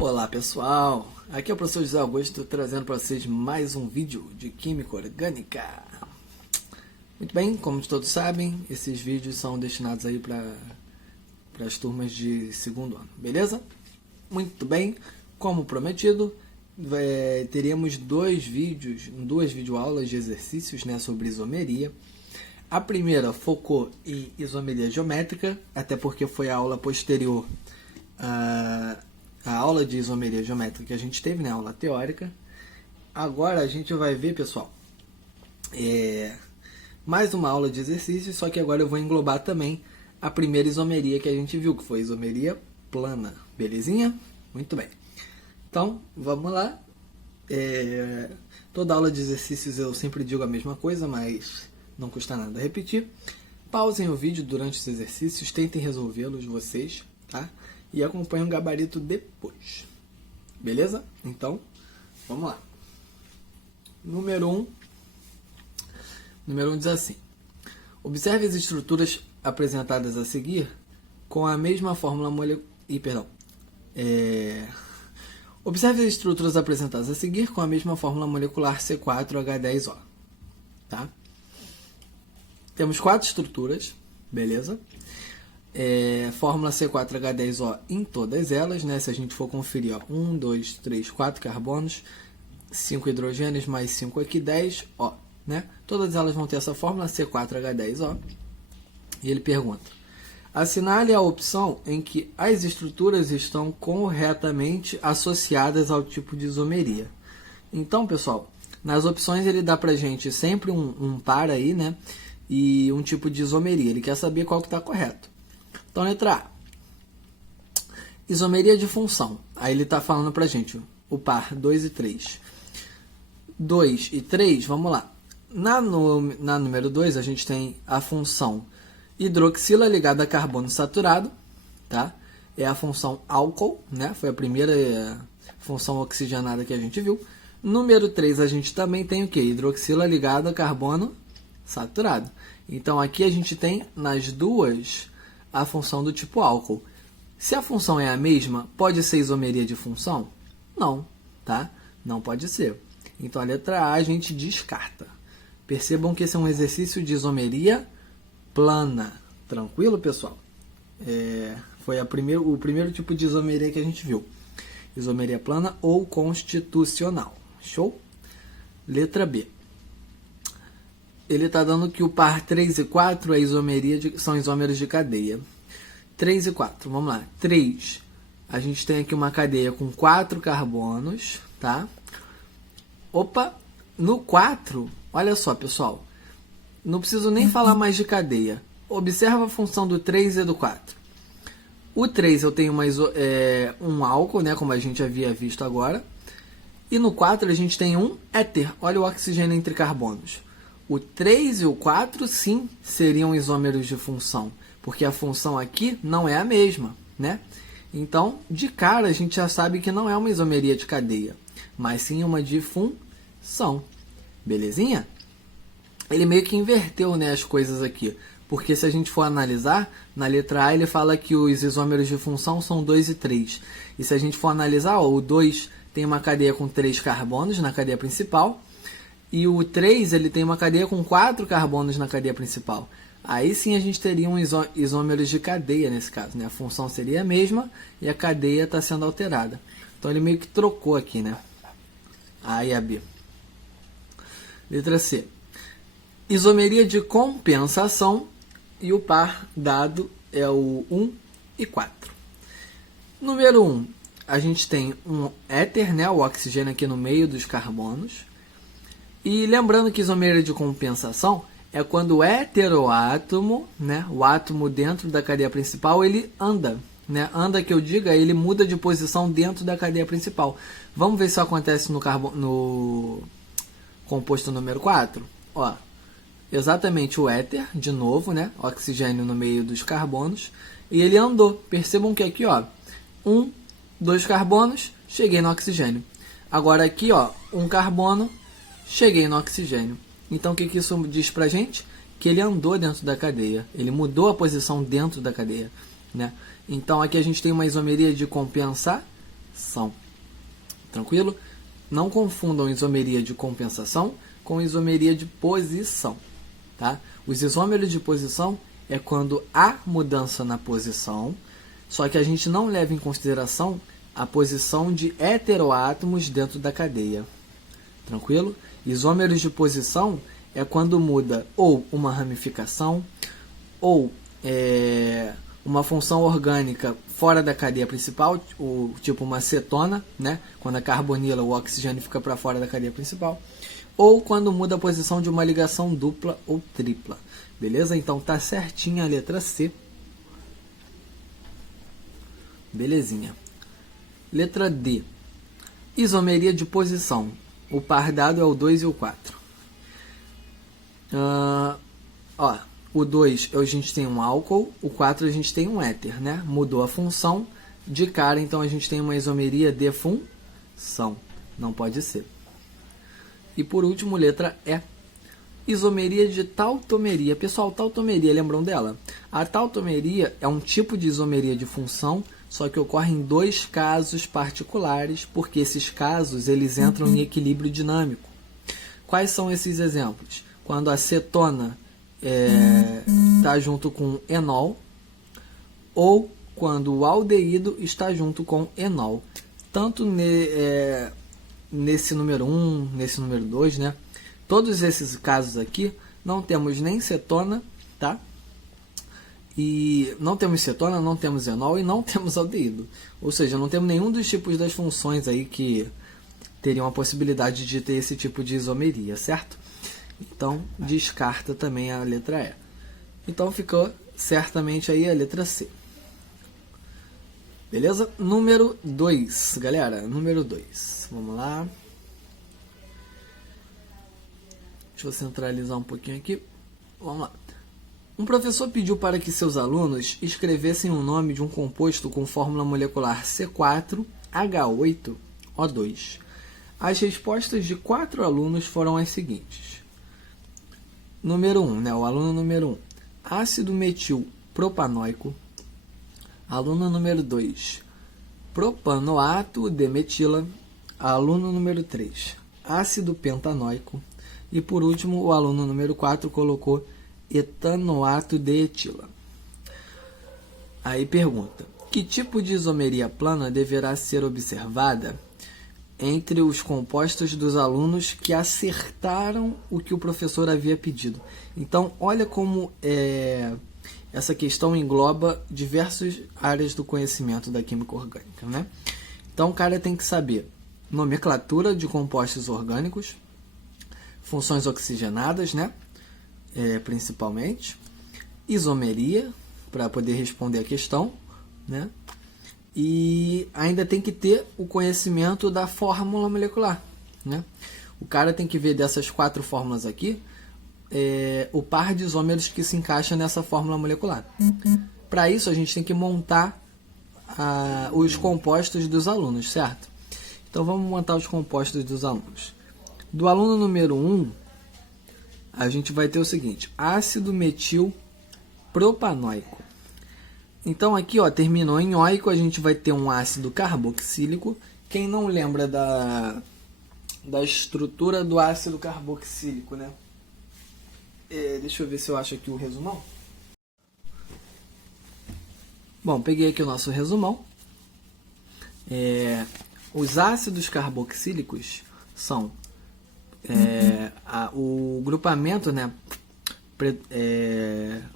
Olá pessoal, aqui é o professor José Augusto trazendo para vocês mais um vídeo de Química Orgânica. Muito bem, como todos sabem, esses vídeos são destinados aí para as turmas de segundo ano, beleza? Muito bem, como prometido, teríamos duas videoaulas de exercícios, né, sobre isomeria. A primeira focou em isomeria geométrica, até porque foi a aula posterior a aula de isomeria geométrica que a gente teve, né, aula teórica. Agora a gente vai ver, pessoal, mais uma aula de exercícios, só que agora eu vou englobar também a primeira isomeria que a gente viu, que foi a isomeria plana, belezinha? Muito bem. Então, vamos lá. Toda aula de exercícios eu sempre digo a mesma coisa, mas não custa nada repetir. Pausem o vídeo durante os exercícios, tentem resolvê-los vocês, tá? E acompanhem o gabarito depois. Beleza? Então, vamos lá. Número 1 diz assim: observe as estruturas apresentadas a seguir com a mesma fórmula molecular. Observe as estruturas apresentadas a seguir com a mesma fórmula molecular C4H10O. Tá? Temos 4 estruturas, beleza? Fórmula C4H10O em todas elas, né? Se a gente for conferir, ó, 1, 2, 3, 4 carbonos, 5 hidrogênios mais 5 aqui, 10, ó, né? Todas elas vão ter essa fórmula C4H10O. E ele pergunta: assinale a opção em que as estruturas estão corretamente associadas ao tipo de isomeria. Então, pessoal, nas opções ele dá pra gente sempre um par aí, né? E um tipo de isomeria. Ele quer saber qual que está correto. Então, letra A, isomeria de função. Aí ele está falando pra gente o par 2 e 3. 2 e 3, vamos lá. Na número 2, a gente tem a função hidroxila ligada a carbono saturado, tá? É a função álcool, né? Foi a primeira função oxigenada que a gente viu. Número 3, a gente também tem o quê? Hidroxila ligada a carbono saturado. Então, aqui a gente tem nas duas a função do tipo álcool. Se a função é a mesma, pode ser isomeria de função? Não, tá? Não pode ser. Então, a letra A a gente descarta. Percebam que esse é um exercício de isomeria plana. Tranquilo, pessoal? Foi o primeiro tipo de isomeria que a gente viu. Isomeria plana ou constitucional. Show? Letra B. Ele está dando que o par 3 e 4 são isômeros de cadeia. 3 e 4, vamos lá. 3, a gente tem aqui uma cadeia com 4 carbonos, tá? Opa, no 4, olha só, pessoal. Não preciso nem falar mais de cadeia. Observa a função do 3 e do 4. O 3 eu tenho um álcool, né, como a gente havia visto agora. E no 4 a gente tem um éter. Olha o oxigênio entre carbonos. O 3 e o 4, sim, seriam isômeros de função, porque a função aqui não é a mesma, né? Então, de cara, a gente já sabe que não é uma isomeria de cadeia, mas sim uma de função. Belezinha? Ele meio que inverteu, né, as coisas aqui, porque se a gente for analisar, na letra A ele fala que os isômeros de função são 2 e 3. E se a gente for analisar, ó, o 2 tem uma cadeia com 3 carbonos na cadeia principal, e o 3 ele tem uma cadeia com 4 carbonos na cadeia principal. Aí sim a gente teria isômeros de cadeia nesse caso, né? A função seria a mesma e a cadeia está sendo alterada. Então ele meio que trocou aqui, né? A e a B. Letra C. Isomeria de compensação e o par dado é o 1 e 4. Número 1, a gente tem um éter, né? O oxigênio aqui no meio dos carbonos. E lembrando que isomeria de compensação é quando o heteroátomo, né, o átomo dentro da cadeia principal, ele anda. Né? Anda, que eu diga, ele muda de posição dentro da cadeia principal. Vamos ver se isso acontece no composto número 4? Ó, exatamente o éter, de novo, né, oxigênio no meio dos carbonos, e ele andou. Percebam que aqui, ó, 2 carbonos, cheguei no oxigênio. Agora aqui, ó, 1 carbono, cheguei no oxigênio. Então, o que isso diz pra gente? Que ele andou dentro da cadeia. Ele mudou a posição dentro da cadeia, né? Então, aqui a gente tem uma isomeria de compensação. função. Tranquilo? Não confundam isomeria de compensação com isomeria de posição. Tá? Os isômeros de posição é quando há mudança na posição, só que a gente não leva em consideração a posição de heteroátomos dentro da cadeia. Tranquilo? Isômeros de posição é quando muda ou uma ramificação ou uma função orgânica fora da cadeia principal, tipo uma cetona, né? Quando a carbonila, o oxigênio fica para fora da cadeia principal, ou quando muda a posição de uma ligação dupla ou tripla. Beleza? Então tá certinha a letra C. Belezinha. Letra D. Isomeria de posição. O par dado é o 2 e o 4. O 2 a gente tem um álcool, o 4 a gente tem um éter, né? Mudou a função de cara, então a gente tem uma isomeria de função. Não pode ser. E por último, letra E. Isomeria de tautomeria. Pessoal, tautomeria, lembram dela? A tautomeria é um tipo de isomeria de função, só que ocorre em 2 casos particulares, porque esses casos eles entram em equilíbrio dinâmico. Quais são esses exemplos? Quando a cetona está junto com enol, ou quando o aldeído está junto com enol. Tanto nesse número 1, nesse número 2, né? Todos esses casos aqui não temos nem cetona, tá? E não temos cetona, não temos enol e não temos aldeído. Ou seja, não temos nenhum dos tipos das funções aí que teriam a possibilidade de ter esse tipo de isomeria, certo? Então, descarta também a letra E. Então, ficou certamente aí a letra C. Beleza? Número 2, galera. Número 2. Vamos lá. Deixa eu centralizar um pouquinho aqui. Vamos lá. Um professor pediu para que seus alunos escrevessem o nome de um composto com fórmula molecular C4H8O2. As respostas de 4 alunos foram as seguintes. Número 1, né? O aluno número 1. Ácido metil propanoico. Aluno número 2. Propanoato de metila. Aluno número 3. Ácido pentanoico. E por último, o aluno número 4 colocou etanoato de etila. Aí pergunta: que tipo de isomeria plana deverá ser observada entre os compostos dos alunos que acertaram o que o professor havia pedido? Então, olha como essa questão engloba diversas áreas do conhecimento da química orgânica, né? Então, o cara tem que saber nomenclatura de compostos orgânicos, funções oxigenadas, né? Principalmente, isomeria, para poder responder a questão, né? E ainda tem que ter o conhecimento da fórmula molecular, né? O cara tem que ver dessas 4 fórmulas aqui, o par de isômeros que se encaixa nessa fórmula molecular. Para isso, a gente tem que montar os compostos dos alunos, certo? Então, vamos montar os compostos dos alunos. Do aluno número 1, a gente vai ter o seguinte: ácido metil propanoico. Então aqui, ó, terminou em oico, a gente vai ter um ácido carboxílico. Quem não lembra da estrutura do ácido carboxílico, né? Deixa eu ver se eu acho aqui o resumão. Bom, peguei aqui o nosso resumão. Os ácidos carboxílicos são o grupamento, né?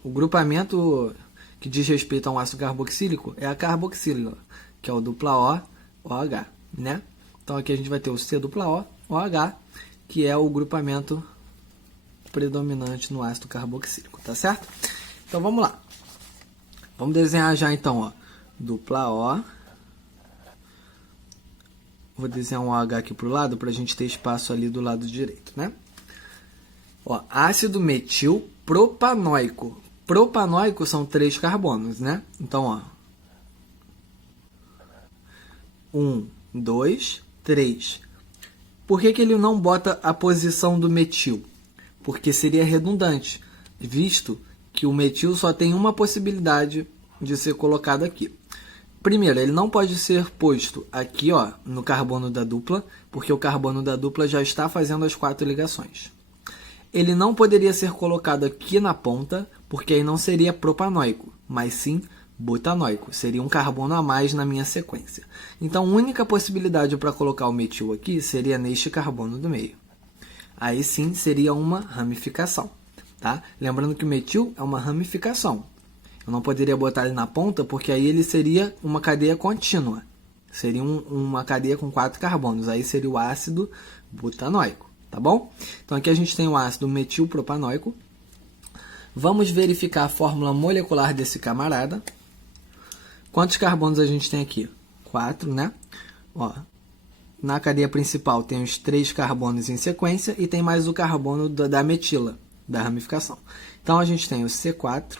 O grupamento que diz respeito a um ácido carboxílico é a carboxílila, que é o dupla OH, né? Então aqui a gente vai ter o C-dupla-O-OH, que é o grupamento predominante no ácido carboxílico, tá certo? Então vamos lá. Vamos desenhar já então, ó, dupla O. Vou desenhar um OH aqui para o lado para a gente ter espaço ali do lado direito, né? Ó, ácido metil propanoico. Propanoico são 3 carbonos, né? Então, ó, 1, 2, 3. Por que ele não bota a posição do metil? Porque seria redundante, visto que o metil só tem uma possibilidade de ser colocado aqui. Primeiro, ele não pode ser posto aqui, ó, no carbono da dupla, porque o carbono da dupla já está fazendo as 4 ligações. Ele não poderia ser colocado aqui na ponta, porque aí não seria propanoico, mas sim butanoico. Seria um carbono a mais na minha sequência. Então, a única possibilidade para colocar o metil aqui seria neste carbono do meio. Aí sim seria uma ramificação. Tá? Lembrando que o metil é uma ramificação. Eu não poderia botar ele na ponta, porque aí ele seria uma cadeia contínua. Seria uma cadeia com 4 carbonos. Aí seria o ácido butanoico. Tá bom? Então aqui a gente tem o ácido metilpropanoico. Vamos verificar a fórmula molecular desse camarada. Quantos carbonos a gente tem aqui? 4, né? Ó, na cadeia principal tem os 3 carbonos em sequência e tem mais o carbono da metila, da ramificação. Então a gente tem o C4.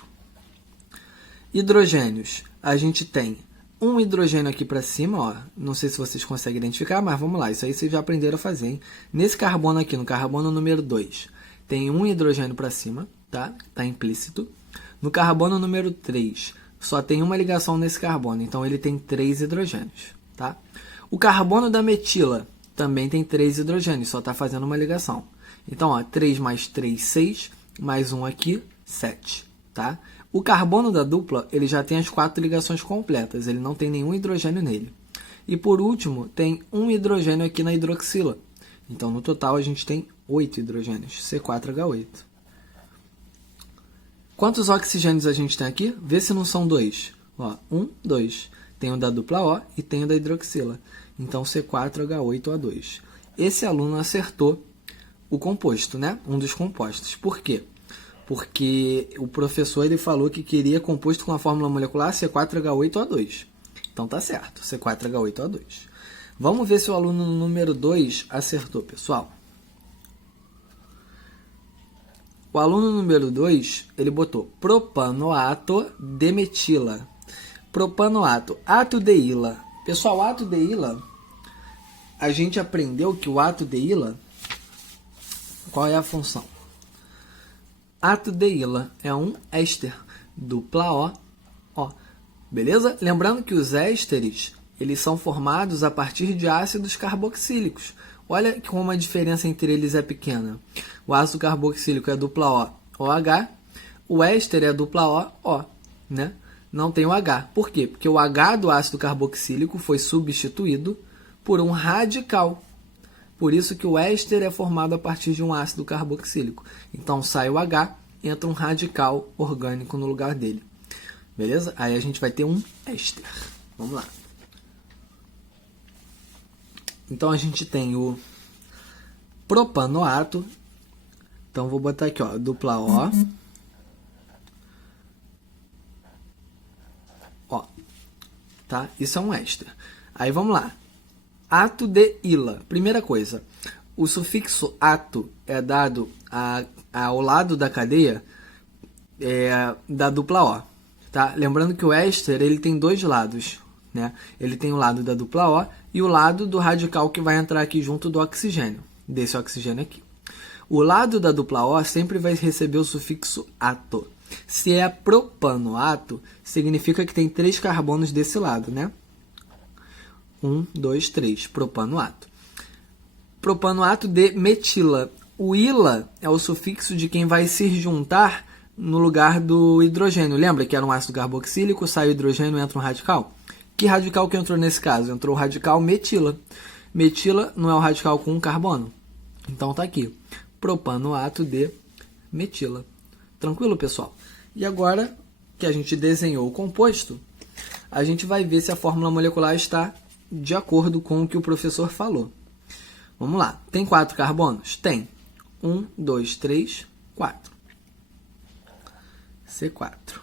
Hidrogênios, a gente tem um hidrogênio aqui para cima, ó. Não sei se vocês conseguem identificar, mas vamos lá. Isso aí vocês já aprenderam a fazer, hein? Nesse carbono aqui, no carbono número 2, tem um hidrogênio para cima, tá? Tá implícito. No carbono número 3, só tem uma ligação nesse carbono, então ele tem 3 hidrogênios, tá? O carbono da metila também tem 3 hidrogênios, só está fazendo uma ligação. Então, ó, 3 mais 3, 6, mais um aqui, 7, tá? O carbono da dupla, ele já tem as 4 ligações completas, ele não tem nenhum hidrogênio nele. E por último, tem um hidrogênio aqui na hidroxila. Então, no total, a gente tem 8 hidrogênios, C4H8. Quantos oxigênios a gente tem aqui? Vê se não são 2. Ó, 1, 2. Tem o da dupla O e tem o da hidroxila. Então, C4H8O2. Esse aluno acertou o composto, né? Um dos compostos. Por quê? Porque o professor ele falou que queria composto com a fórmula molecular C4H8O2. Então tá certo, C4H8O2. Vamos ver se o aluno número 2 acertou, pessoal. O aluno número 2, ele botou propanoato de metila. Propanoato, ato de ila. Pessoal, ato de ila, a gente aprendeu que o ato de ila, qual é a função? Ato de ila é um éster, dupla O, O. Beleza? Lembrando que os ésteres, eles são formados a partir de ácidos carboxílicos. Olha como a diferença entre eles é pequena. O ácido carboxílico é dupla O, OH. O éster é dupla O, O. Né? Não tem o H. Por quê? Porque o H do ácido carboxílico foi substituído por um radical. Por isso que o éster é formado a partir de um ácido carboxílico. Então sai o H, entra um radical orgânico no lugar dele. Beleza? Aí a gente vai ter um éster. Vamos lá. Então a gente tem o propanoato. Então vou botar aqui, ó, dupla O. Ó. Tá? Isso é um éster. Aí vamos lá. Ato de ila. Primeira coisa, o sufixo ato é dado ao lado da cadeia da dupla O. Tá? Lembrando que o éster ele tem 2 lados. Né? Ele tem o lado da dupla O e o lado do radical que vai entrar aqui junto do oxigênio. Desse oxigênio aqui. O lado da dupla O sempre vai receber o sufixo ato. Se é propanoato, significa que tem 3 carbonos desse lado, né? 1, 2, 3, propanoato. Propanoato de metila. O ila é o sufixo de quem vai se juntar no lugar do hidrogênio. Lembra que era um ácido carboxílico, sai o hidrogênio e entra um radical? Que radical que entrou nesse caso? Entrou o radical metila. Metila não é o radical com um carbono? Então tá aqui. Propanoato de metila. Tranquilo, pessoal? E agora que a gente desenhou o composto, a gente vai ver se a fórmula molecular está de acordo com o que o professor falou. Vamos lá. Tem 4 carbonos? Tem. 1, 2, 3, 4. C4.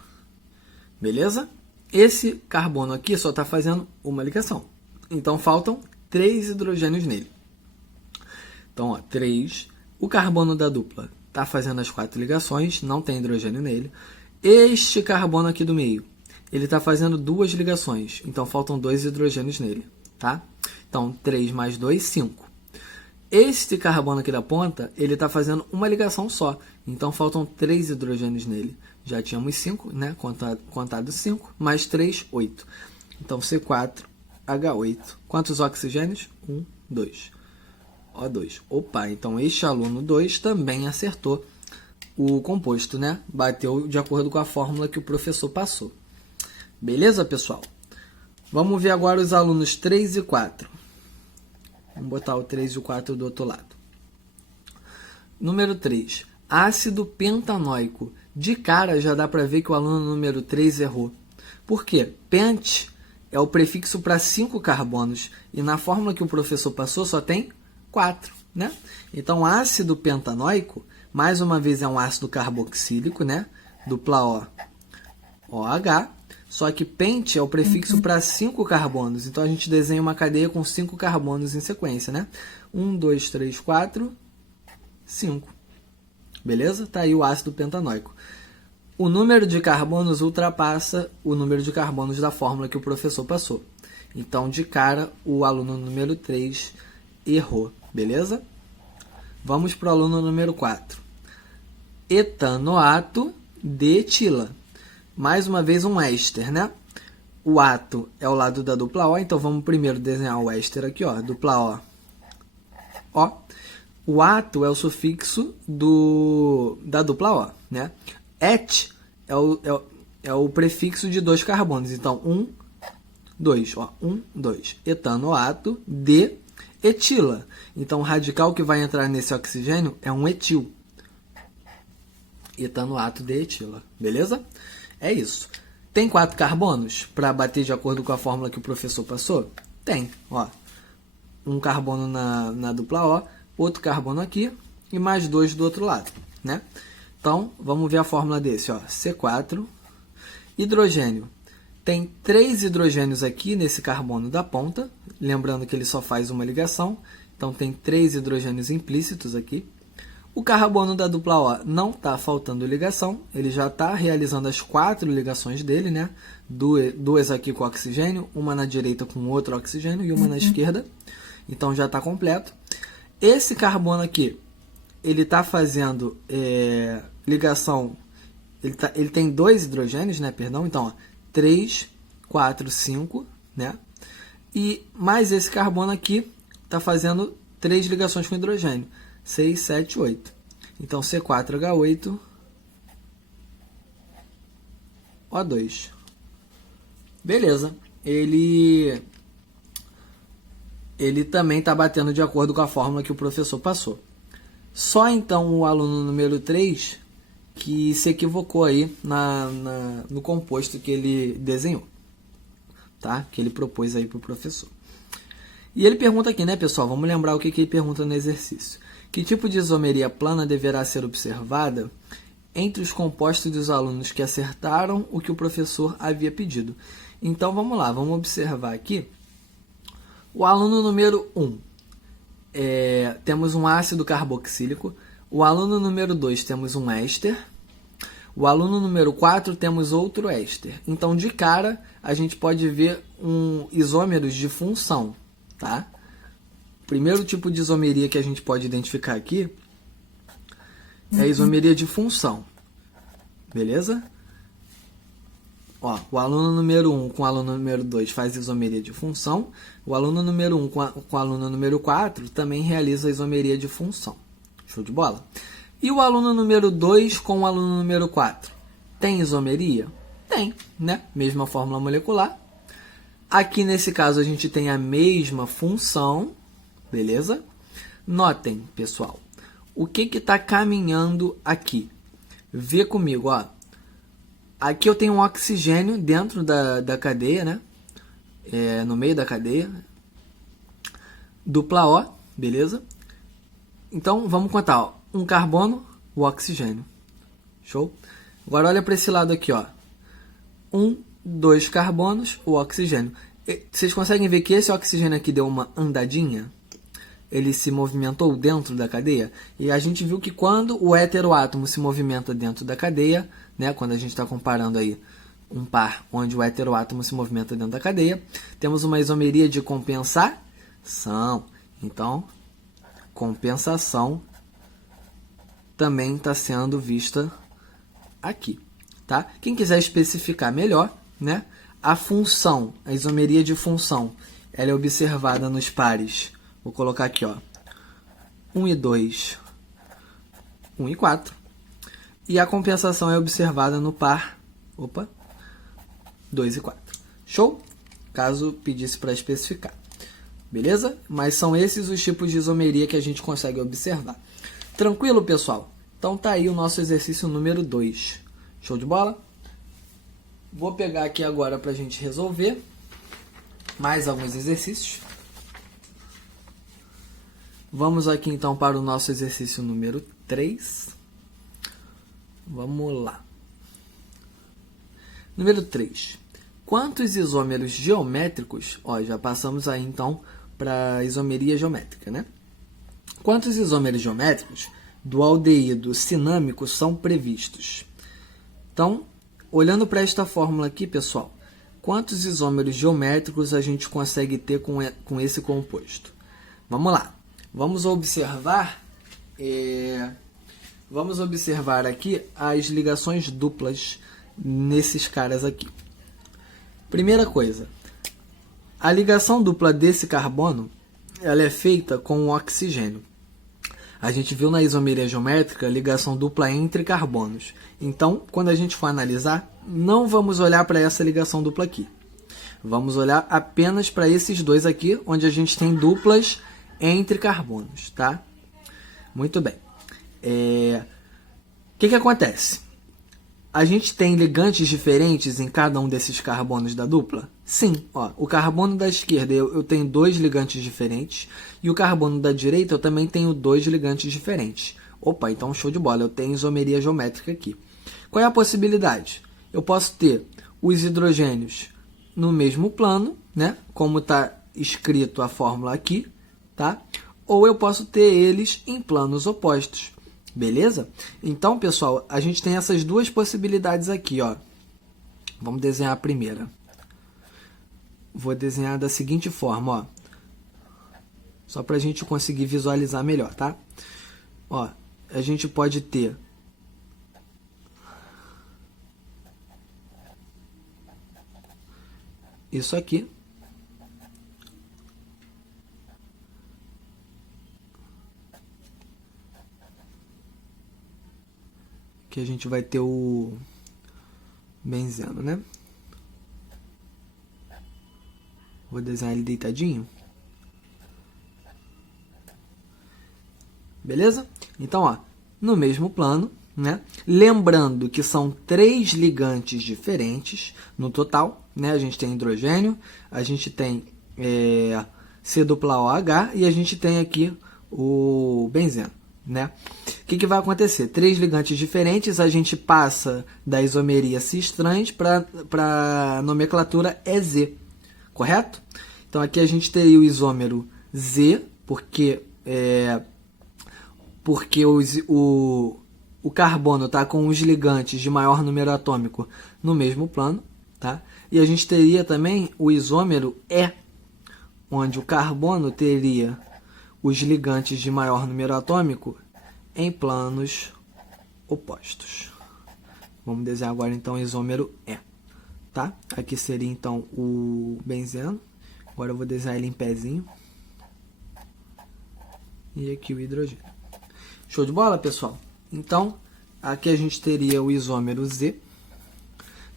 Beleza? Esse carbono aqui só está fazendo uma ligação. Então, faltam 3 hidrogênios nele. Então, ó, 3. O carbono da dupla está fazendo as 4 ligações, não tem hidrogênio nele. Este carbono aqui do meio, ele está fazendo 2 ligações, então faltam 2 hidrogênios nele. Tá? Então, 3 mais 2, 5. Este carbono aqui da ponta, ele está fazendo uma ligação só. Então, faltam 3 hidrogênios nele. Já tínhamos 5, né? Contado 5, mais 3, 8. Então, C4H8. Quantos oxigênios? 1, 2. O2. Opa, então este aluno 2 também acertou o composto, né? Bateu de acordo com a fórmula que o professor passou. Beleza, pessoal? Vamos ver agora os alunos 3 e 4. Vamos botar o 3 e o 4 do outro lado. Número 3. Ácido pentanóico. De cara já dá para ver que o aluno número 3 errou. Por quê? Pent é o prefixo para 5 carbonos. E na fórmula que o professor passou só tem 4, né? Então, ácido pentanóico, mais uma vez, é um ácido carboxílico, né? Dupla O, OH. Só que pent é o prefixo para 5 carbonos. Então, a gente desenha uma cadeia com 5 carbonos em sequência, né? 1, 2, 3, 4, 5. Beleza? Tá aí o ácido pentanóico. O número de carbonos ultrapassa o número de carbonos da fórmula que o professor passou. Então, de cara, o aluno número 3 errou. Beleza? Vamos para o aluno número 4. Etanoato de etila. Mais uma vez um éster, né? O ato é o lado da dupla O, então vamos primeiro desenhar o éster aqui, ó, dupla O. O ato é o sufixo da dupla O, né? Et é o prefixo de 2 carbonos, então 1, 2, ó, 1, 2. Etanoato de etila. Então, o radical que vai entrar nesse oxigênio é um etil. Etanoato de etila. Beleza? É isso. Tem 4 carbonos para bater de acordo com a fórmula que o professor passou? Tem. Ó, um carbono na dupla O, outro carbono aqui e mais 2 do outro lado, né? Então, vamos ver a fórmula desse. Ó, C4, hidrogênio. Tem 3 hidrogênios aqui nesse carbono da ponta, lembrando que ele só faz uma ligação, então tem 3 hidrogênios implícitos aqui. O carbono da dupla O não está faltando ligação, ele já está realizando as 4 ligações dele, né? 2 aqui com oxigênio, uma na direita com outro oxigênio e uma na esquerda, então já está completo. Esse carbono aqui, ele está fazendo ligação, ele tem 2 hidrogênios, né? Perdão, então, ó, 3, 4, 5, né? E mais esse carbono aqui está fazendo 3 ligações com hidrogênio. 6, 7, 8. Então, C4H8, O2. Beleza. Ele também está batendo de acordo com a fórmula que o professor passou. Só então o aluno número 3 que se equivocou aí no composto que ele desenhou, tá? Que ele propôs aí para o professor. E ele pergunta aqui, né, pessoal? Vamos lembrar o que ele pergunta no exercício. Que tipo de isomeria plana deverá ser observada entre os compostos dos alunos que acertaram o que o professor havia pedido? Então, vamos lá. Vamos observar aqui. O aluno número 1, temos um ácido carboxílico. O aluno número 2, temos um éster. O aluno número 4, temos outro éster. Então, de cara, a gente pode ver isômeros de função, tá? O primeiro tipo de isomeria que a gente pode identificar aqui é a isomeria de função. Beleza? Ó, o aluno número 1 com o aluno número 2 faz isomeria de função. O aluno número 1 com o aluno número 4 também realiza a isomeria de função. Show de bola? E o aluno número 2 com o aluno número 4? Tem isomeria? Tem, né? Mesma fórmula molecular. Aqui, nesse caso, a gente tem a mesma função. Beleza? Notem, pessoal, o que está caminhando aqui? Vê comigo, ó. Aqui eu tenho um oxigênio dentro da cadeia, né? No meio da cadeia. Dupla O, beleza? Então, vamos contar, ó. Um carbono, o oxigênio. Show? Agora, olha para esse lado aqui, ó. 2 carbonos, o oxigênio. Vocês conseguem ver que esse oxigênio aqui deu uma andadinha? Ele se movimentou dentro da cadeia. E a gente viu que quando o heteroátomo se movimenta dentro da cadeia, né, quando a gente está comparando aí um par onde o heteroátomo se movimenta dentro da cadeia, temos uma isomeria de compensação. Então, compensação também está sendo vista aqui, tá? Quem quiser especificar melhor, né, A função, a isomeria de função, ela é observada nos pares. Vou colocar aqui, ó, 1 e 2, 1 e 4. E a compensação é observada no par 2 e 4. Show? Caso pedisse para especificar. Beleza? Mas são esses os tipos de isomeria que a gente consegue observar. Tranquilo, pessoal? Então tá aí o nosso exercício número 2. Show de bola? Vou pegar aqui agora para a gente resolver mais alguns exercícios. Vamos aqui então para o nosso exercício número 3. Vamos lá. Número 3. Quantos isômeros geométricos, ó, já passamos aí então para a isomeria geométrica, né? Quantos isômeros geométricos do aldeído cinâmico são previstos? Então, olhando para esta fórmula aqui, pessoal, quantos isômeros geométricos a gente consegue ter com esse composto? Vamos lá. Vamos observar aqui as ligações duplas nesses caras aqui. Primeira coisa, a ligação dupla desse carbono, ela é feita com o oxigênio. A gente viu na isomeria geométrica ligação dupla entre carbonos. Então, quando a gente for analisar, não vamos olhar para essa ligação dupla aqui. Vamos olhar apenas para esses dois aqui, onde a gente tem duplas entre carbonos, tá? Muito bem. O que acontece? A gente tem ligantes diferentes em cada um desses carbonos da dupla? Sim. Ó, o carbono da esquerda eu tenho 2 ligantes diferentes e o carbono da direita eu também tenho 2 ligantes diferentes. Opa, então show de bola, eu tenho isomeria geométrica aqui. Qual é a possibilidade? Eu posso ter os hidrogênios no mesmo plano, né? Como está escrito a fórmula aqui, tá? Ou eu posso ter eles em planos opostos. Beleza? Então, pessoal, a gente tem essas duas possibilidades aqui, ó. Vamos desenhar a primeira. Vou desenhar da seguinte forma, ó. Só para a gente conseguir visualizar melhor, tá? Ó, a gente pode ter isso aqui. Que a gente vai ter o benzeno, né? Vou desenhar ele deitadinho. Beleza? Então, ó, no mesmo plano, né? Lembrando que são 3 ligantes diferentes no total, né? A gente tem hidrogênio, a gente tem C-OH e a gente tem aqui o benzeno, né? O que vai acontecer? 3 ligantes diferentes, a gente passa da isomeria cis-trans para a nomenclatura EZ, correto? Então aqui a gente teria o isômero Z, porque o carbono está com os ligantes de maior número atômico no mesmo plano, tá? E a gente teria também o isômero E, onde o carbono teria os ligantes de maior número atômico em planos opostos. Vamos desenhar agora então o isômero E, tá? Aqui seria então o benzeno. Agora eu vou desenhar ele em pezinho. E aqui o hidrogênio. Show de bola, pessoal? Então, aqui a gente teria o isômero Z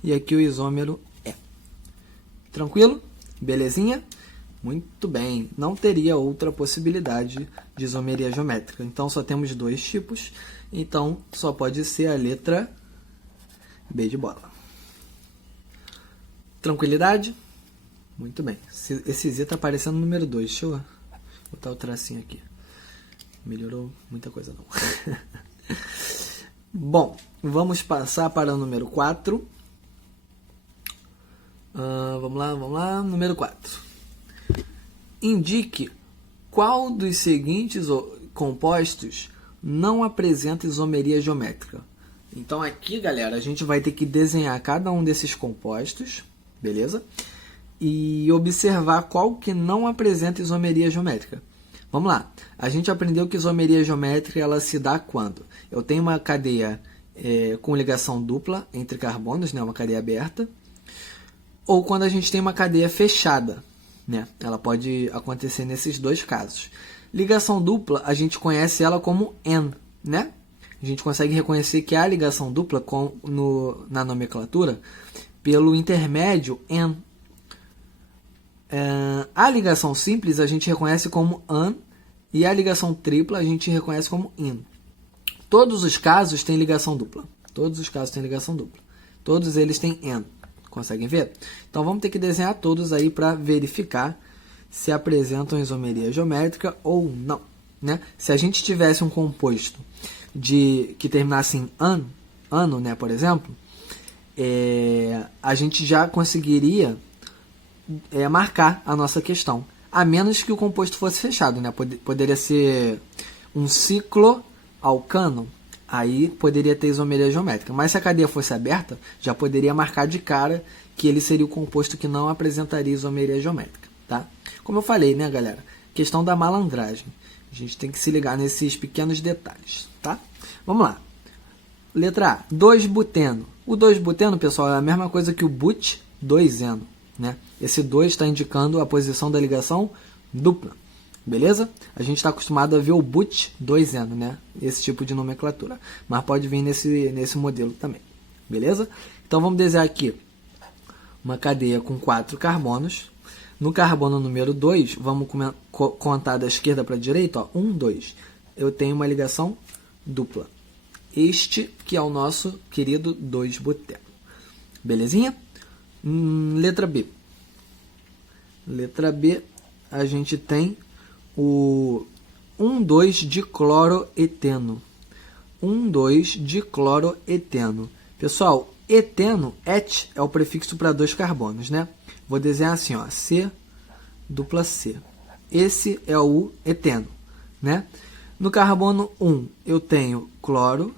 e aqui o isômero E. Tranquilo? Belezinha? Muito bem, não teria outra possibilidade de isomeria geométrica. Então, só temos 2 tipos. Então, só pode ser a letra B de bola. Tranquilidade? Muito bem. Esse Z está aparecendo no número 2. Deixa eu botar o tracinho aqui. Melhorou muita coisa, não. Bom, vamos passar para o número 4. Vamos lá. Número 4. Indique qual dos seguintes compostos não apresenta isomeria geométrica. Então aqui, galera, a gente vai ter que desenhar cada um desses compostos, beleza? E observar qual que não apresenta isomeria geométrica. Vamos lá. A gente aprendeu que isomeria geométrica ela se dá quando eu tenho uma cadeia com ligação dupla entre carbonos, né, uma cadeia aberta. ou quando a gente tem uma cadeia fechada, né? Ela pode acontecer nesses dois casos. Ligação dupla, a gente conhece ela como AND, né? A gente consegue reconhecer que há ligação dupla na nomenclatura pelo intermédio AND. A ligação simples a gente reconhece como AND e a ligação tripla a gente reconhece como IN. Todos os casos têm ligação dupla. Todos os casos têm ligação dupla. Todos eles têm AND. Conseguem ver? Então vamos ter que desenhar todos aí para verificar se apresentam isomeria geométrica ou não, né? Se a gente tivesse um composto que terminasse em ano, né, por exemplo, a gente já conseguiria marcar a nossa questão, a menos que o composto fosse fechado, né? Poderia ser um cicloalcano, aí poderia ter isomeria geométrica. Mas se a cadeia fosse aberta, já poderia marcar de cara que ele seria o composto que não apresentaria isomeria geométrica, tá? Como eu falei, né, galera? Questão da malandragem. A gente tem que se ligar nesses pequenos detalhes, tá? Vamos lá. Letra A, 2-buteno. O 2-buteno, pessoal, é a mesma coisa que o but-2-eno, né? Esse 2 está indicando a posição da ligação dupla, beleza? A gente está acostumado a ver o but-2-eno, né? Esse tipo de nomenclatura, mas pode vir nesse modelo também, beleza? Então vamos desenhar aqui uma cadeia com 4 carbonos. No carbono número 2, vamos contar da esquerda para a direita, ó, 1, 2. Eu tenho uma ligação dupla. Este que é o nosso querido 2-buteno. Belezinha? Letra B. Letra B, a gente tem o 1,2-dicloroeteno. 1,2-dicloroeteno. Pessoal, eteno, et, é o prefixo para 2 carbonos, né? Vou desenhar assim, ó, C, dupla C. Esse é o eteno, né? No carbono 1, eu tenho cloro.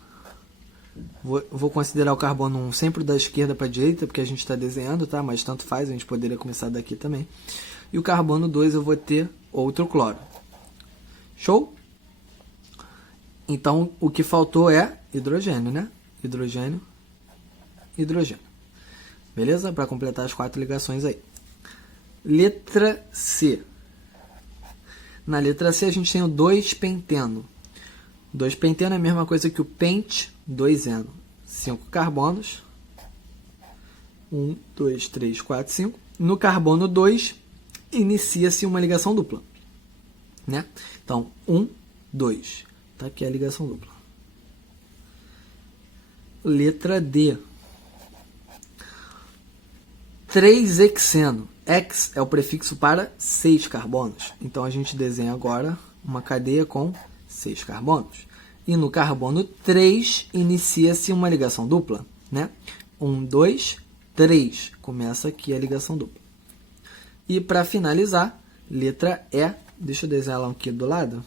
Vou considerar o carbono 1 sempre da esquerda para a direita, porque a gente está desenhando, tá? Mas tanto faz, a gente poderia começar daqui também. E o carbono 2 eu vou ter outro cloro. Show? Então, o que faltou é hidrogênio, né? Hidrogênio, hidrogênio. Beleza? Para completar as 4 ligações aí. Letra C. Na letra C a gente tem o 2-penteno. 2-penteno é a mesma coisa que o pent-2-eno. 5 carbonos. 1, 2, 3, 4, 5. No carbono 2, inicia-se uma ligação dupla, né? Então, 1, 2. Tá aqui a ligação dupla. Letra D. 3-hexeno. Hex é o prefixo para 6 carbonos. Então, a gente desenha agora uma cadeia com 6 carbonos. E no carbono 3, inicia-se uma ligação dupla, né? 1, 2, 3. Começa aqui a ligação dupla. E para finalizar, letra E. Deixa eu desenhar ela aqui do lado.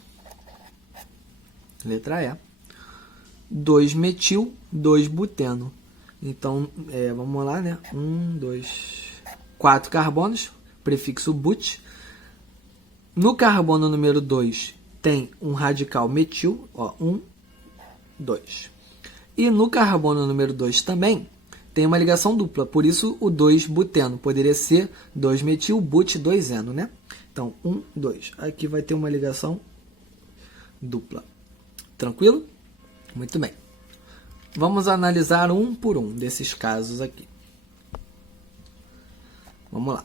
Letra E. 2-metil, 2-buteno. Então, vamos lá, né? 1, 2, 4 carbonos, prefixo but. No carbono número 2, tem um radical metil, ó, 1, 2. E no carbono número 2 também tem uma ligação dupla, por isso o 2-buteno poderia ser 2-metil, but-2-eno, né? Então, 1, 2. Aqui vai ter uma ligação dupla. Tranquilo? Muito bem. Vamos analisar um por um desses casos aqui. Vamos lá.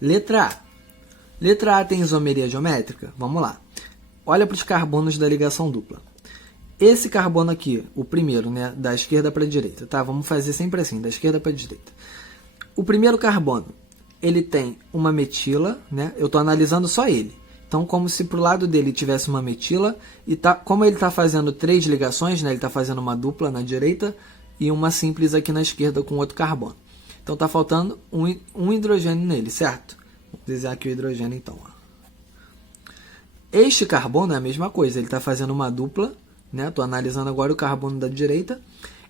Letra A. Letra A tem isomeria geométrica? Vamos lá. Olha para os carbonos da ligação dupla. Esse carbono aqui, o primeiro, né, da esquerda para a direita, tá? Vamos fazer sempre assim, da esquerda para a direita. O primeiro carbono, ele tem uma metila, né? Eu estou analisando só ele. Então, como se para o lado dele tivesse uma metila, e como ele está fazendo 3 ligações, né? Ele está fazendo uma dupla na direita e uma simples aqui na esquerda com outro carbono. Então, está faltando um hidrogênio nele, certo? Vou desenhar aqui o hidrogênio, então. Ó. Este carbono é a mesma coisa, ele está fazendo uma dupla, né? Estou analisando agora o carbono da direita,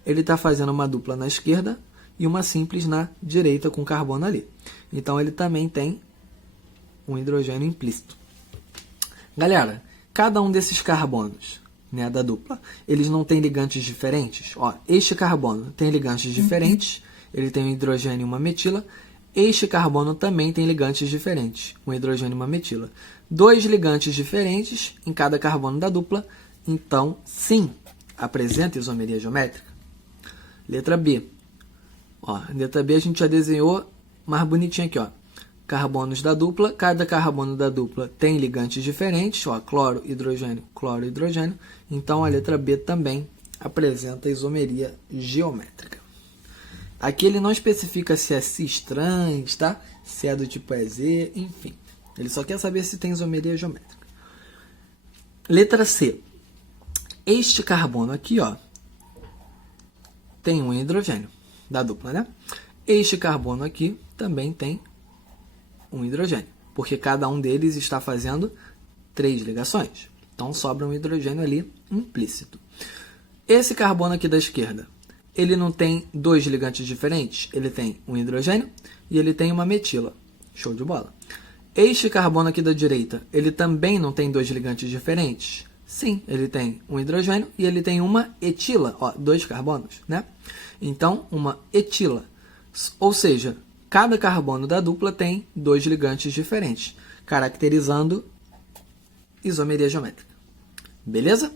ele está fazendo uma dupla na esquerda e uma simples na direita com carbono ali. Então, ele também tem um hidrogênio implícito. Galera, cada um desses carbonos, né, da dupla, eles não têm ligantes diferentes? Ó, este carbono tem ligantes diferentes ele tem um hidrogênio e uma metila. Este carbono também tem ligantes diferentes, um hidrogênio e uma metila. 2 ligantes diferentes em cada carbono da dupla, então, sim, apresenta isomeria geométrica. Letra B. Ó, letra B a gente já desenhou mais bonitinho aqui, ó. Carbonos da dupla, cada carbono da dupla tem ligantes diferentes, ó, cloro, hidrogênio. Então, a letra B também apresenta isomeria geométrica. Aqui ele não especifica se é cis-trans, tá? Se é do tipo EZ, enfim. Ele só quer saber se tem isomeria geométrica. Letra C. Este carbono aqui, ó, tem um hidrogênio da dupla, né? Este carbono aqui também tem um hidrogênio, porque cada um deles está fazendo 3 ligações. Então, sobra um hidrogênio ali implícito. Esse carbono aqui da esquerda, ele não tem 2 ligantes diferentes? Ele tem um hidrogênio e ele tem uma metila. Show de bola. Este carbono aqui da direita, ele também não tem 2 ligantes diferentes? Sim, ele tem um hidrogênio e ele tem uma etila. Ó, 2 carbonos, né? Então, uma etila. Ou seja, cada carbono da dupla tem 2 ligantes diferentes, caracterizando isomeria geométrica. Beleza?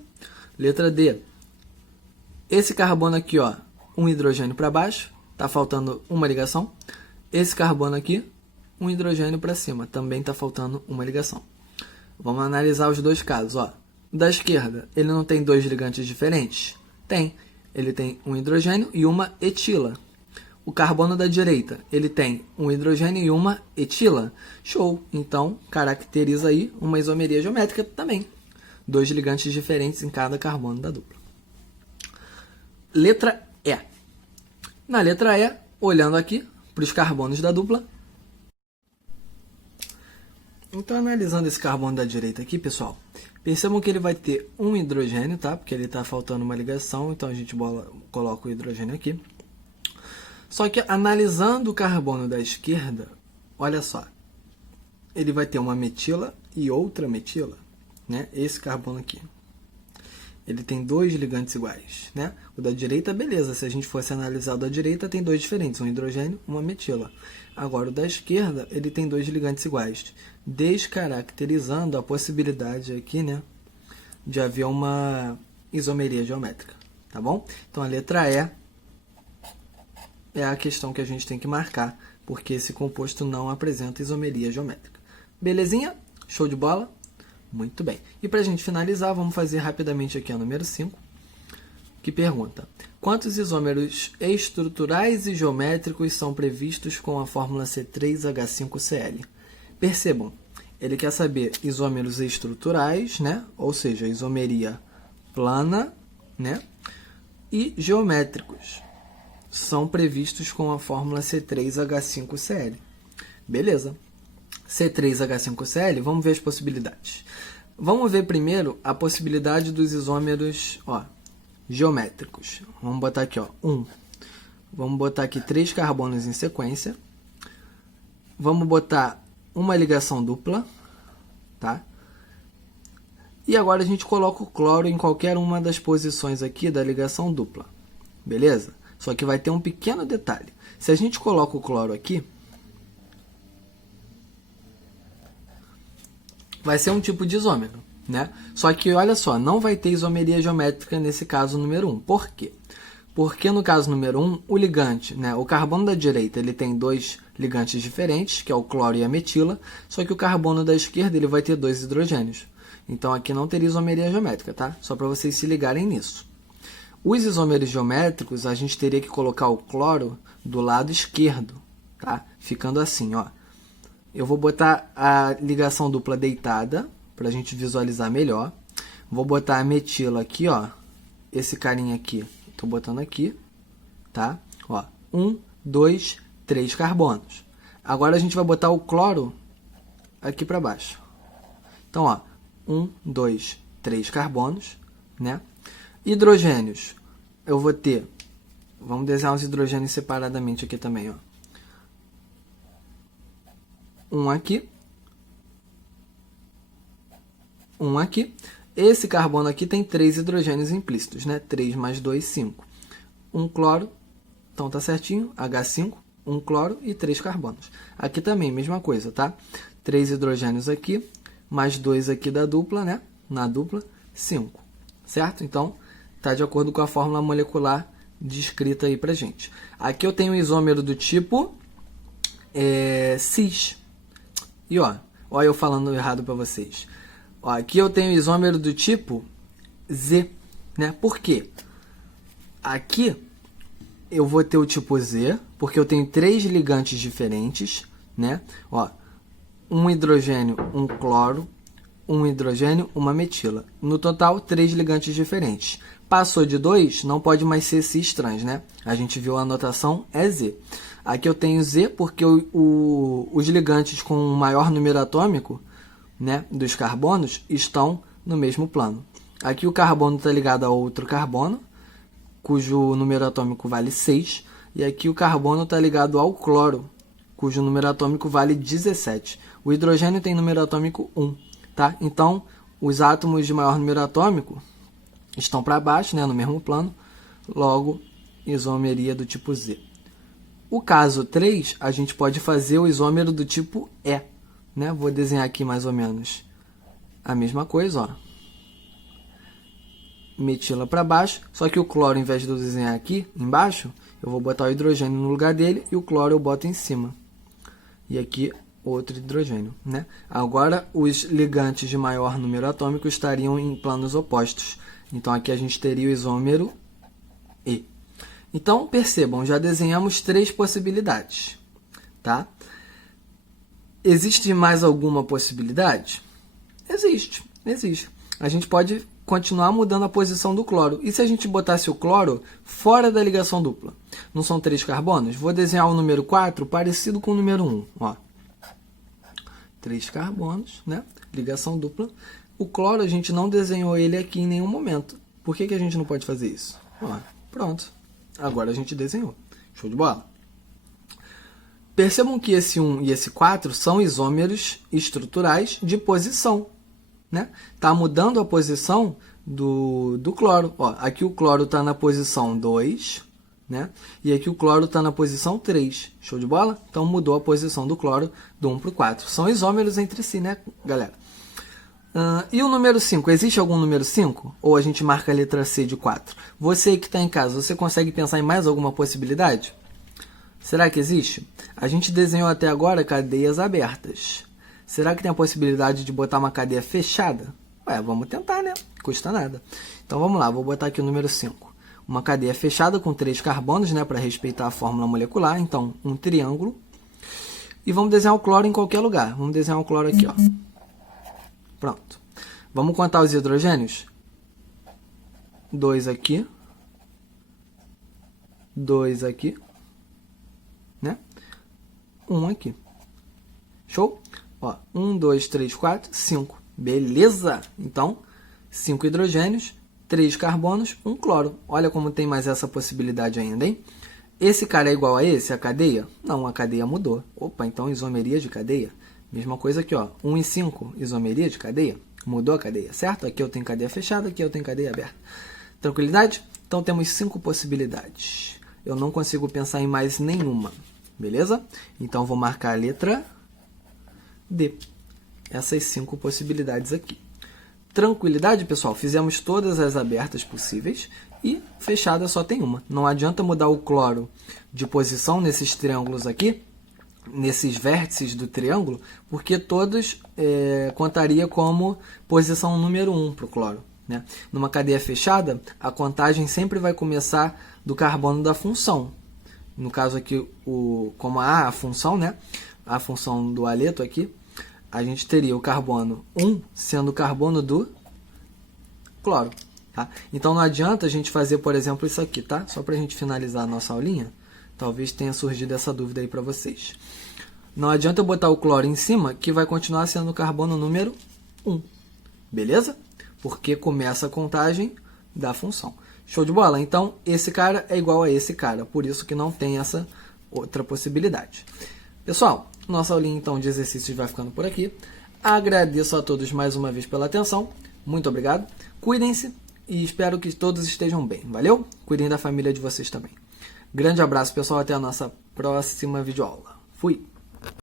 Letra D. Esse carbono aqui, ó, um hidrogênio para baixo, está faltando uma ligação. Esse carbono aqui, um hidrogênio para cima, também está faltando uma ligação. Vamos analisar os dois casos. Ó. Da esquerda, ele não tem 2 ligantes diferentes? Tem. Ele tem um hidrogênio e uma etila. O carbono da direita, ele tem um hidrogênio e uma etila. Show! Então, caracteriza aí uma isomeria geométrica também. 2 ligantes diferentes em cada carbono da dupla. Letra E. Na letra E, olhando aqui para os carbonos da dupla. Então, analisando esse carbono da direita aqui, pessoal, percebam que ele vai ter um hidrogênio, tá? Porque ele está faltando uma ligação, então a gente coloca o hidrogênio aqui. Só que analisando o carbono da esquerda, olha só, ele vai ter uma metila e outra metila, né? Esse carbono aqui. Ele tem 2 ligantes iguais, né? O da direita, beleza, se a gente fosse analisar o da direita, tem 2 diferentes, um hidrogênio e uma metila. Agora, o da esquerda, ele tem 2 ligantes iguais, descaracterizando a possibilidade aqui, né, de haver uma isomeria geométrica, tá bom? Então, a letra E é a questão que a gente tem que marcar, porque esse composto não apresenta isomeria geométrica. Belezinha? Show de bola? Muito bem. E para a gente finalizar, vamos fazer rapidamente aqui a número 5, que pergunta: quantos isômeros estruturais e geométricos são previstos com a fórmula C3H5Cl? Percebam, ele quer saber isômeros estruturais, né? Ou seja, isomeria plana, né? E geométricos são previstos com a fórmula C3H5Cl. Beleza. C3H5Cl, vamos ver as possibilidades. Vamos ver primeiro a possibilidade dos isômeros, ó, geométricos. Vamos botar aqui, ó, 1. Vamos botar aqui 3 carbonos em sequência. Vamos botar uma ligação dupla, tá? E agora a gente coloca o cloro em qualquer uma das posições aqui da ligação dupla. Beleza? Só que vai ter um pequeno detalhe. Se a gente coloca o cloro aqui, vai ser um tipo de isômero, né? Só que, olha só, não vai ter isomeria geométrica nesse caso número 1. Por quê? Porque no caso número 1, o ligante, né, o carbono da direita, ele tem 2 ligantes diferentes, que é o cloro e a metila, só que o carbono da esquerda ele vai ter 2 hidrogênios. Então, aqui não teria isomeria geométrica, tá? Só para vocês se ligarem nisso. Os isômeros geométricos, a gente teria que colocar o cloro do lado esquerdo, tá? Ficando assim, ó. Eu vou botar a ligação dupla deitada, para a gente visualizar melhor. Vou botar a metila aqui, ó. Esse carinha aqui, estou botando aqui, tá? Ó, 1, 2, 3 carbonos. Agora a gente vai botar o cloro aqui para baixo. Então, ó, 1, 2, 3 carbonos, né? Hidrogênios, eu vou ter, vamos desenhar os hidrogênios separadamente aqui também, ó. Um aqui. Um aqui. Esse carbono aqui tem 3 hidrogênios implícitos, né? 3 mais 2, 5. Um cloro Então tá certinho, H5, 1 cloro e 3 carbonos. Aqui também, mesma coisa, tá? 3 hidrogênios aqui, mais 2 aqui da dupla, né? Na dupla, 5, certo? Então, tá de acordo com a fórmula molecular descrita aí pra gente. Aqui eu tenho o isômero do tipo cis. E ó eu falando errado para vocês. Ó, aqui eu tenho o isômero do tipo Z, né? Por quê? Aqui eu vou ter o tipo Z, porque eu tenho 3 ligantes diferentes, né? Ó, um hidrogênio, um cloro, um hidrogênio, uma metila. No total, 3 ligantes diferentes. Passou de 2, não pode mais ser cis trans, né? A gente viu a anotação, é Z. Aqui eu tenho Z porque os ligantes com maior número atômico, né, dos carbonos estão no mesmo plano. Aqui o carbono está ligado a outro carbono, cujo número atômico vale 6. E aqui o carbono está ligado ao cloro, cujo número atômico vale 17. O hidrogênio tem número atômico 1. Tá? Então, os átomos de maior número atômico estão para baixo, né, no mesmo plano, logo, isomeria do tipo Z. O caso 3, a gente pode fazer o isômero do tipo E. Né? Vou desenhar aqui mais ou menos a mesma coisa. Ó. Metila para baixo, só que o cloro, em vez de eu desenhar aqui embaixo, eu vou botar o hidrogênio no lugar dele e o cloro eu boto em cima. E aqui outro hidrogênio, né? Agora, os ligantes de maior número atômico estariam em planos opostos. Então, aqui a gente teria o isômero E. Então, percebam, já desenhamos 3 possibilidades, tá? Existe mais alguma possibilidade? Existe. A gente pode continuar mudando a posição do cloro. E se a gente botasse o cloro fora da ligação dupla? Não são 3 carbonos? Vou desenhar o número 4 parecido com o número 1, ó. 3 carbonos, né? Ligação dupla. O cloro, a gente não desenhou ele aqui em nenhum momento. Por que a gente não pode fazer isso? Ó, pronto. Agora a gente desenhou. Show de bola. Percebam que esse 1 e esse 4 são isômeros estruturais de posição. Né? Tá mudando a posição do cloro. Ó, aqui o cloro está na posição 2. Né? E aqui o cloro está na posição 3. Show de bola? Então mudou a posição do cloro do 1 para o 4. São isômeros entre si, né, galera? E o número 5? Existe algum número 5? Ou a gente marca a letra C de 4? Você que está em casa, você consegue pensar em mais alguma possibilidade? Será que existe? A gente desenhou até agora cadeias abertas. Será que tem a possibilidade de botar uma cadeia fechada? Ué, vamos tentar, né? Custa nada. Então vamos lá, vou botar aqui o número 5. Uma cadeia fechada com 3 carbonos, né, para respeitar a fórmula molecular. Então, um triângulo. E vamos desenhar o cloro em qualquer lugar. Vamos desenhar o cloro aqui, ó. Pronto. Vamos contar os hidrogênios? 2 aqui. 2 aqui. Né? 1 aqui. Show? Ó, 1, 2, 3, 4, 5. Beleza? Então, 5 hidrogênios, 3 carbonos, 1 cloro. Olha como tem mais essa possibilidade ainda, hein? Esse cara é igual a esse, a cadeia? Não, a cadeia mudou. Opa, então isomeria de cadeia. Mesma coisa aqui, ó. 1 e 5, isomeria de cadeia. Mudou a cadeia, certo? Aqui eu tenho cadeia fechada, aqui eu tenho cadeia aberta. Tranquilidade? Então temos 5 possibilidades. Eu não consigo pensar em mais nenhuma. Beleza? Então vou marcar a letra D. Essas 5 possibilidades aqui. Tranquilidade, pessoal? Fizemos todas as abertas possíveis e fechada só tem uma. Não adianta mudar o cloro de posição nesses triângulos aqui, nesses vértices do triângulo, porque todos contaria como posição número 1 para o cloro. Né? Numa cadeia fechada, a contagem sempre vai começar do carbono da função. No caso aqui, como a função, né? A função do haleto aqui, a gente teria o carbono 1 sendo o carbono do cloro. Tá? Então não adianta a gente fazer, por exemplo, isso aqui, tá? Só para a gente finalizar a nossa aulinha, talvez tenha surgido essa dúvida aí para vocês. Não adianta eu botar o cloro em cima, que vai continuar sendo o carbono número 1. Beleza? Porque começa a contagem da função. Show de bola? Então, esse cara é igual a esse cara, por isso que não tem essa outra possibilidade. Pessoal, nossa aulinha então de exercícios vai ficando por aqui. Agradeço a todos mais uma vez pela atenção. Muito obrigado. Cuidem-se e espero que todos estejam bem. Valeu? Cuidem da família de vocês também. Grande abraço, pessoal. Até a nossa próxima videoaula. Fui!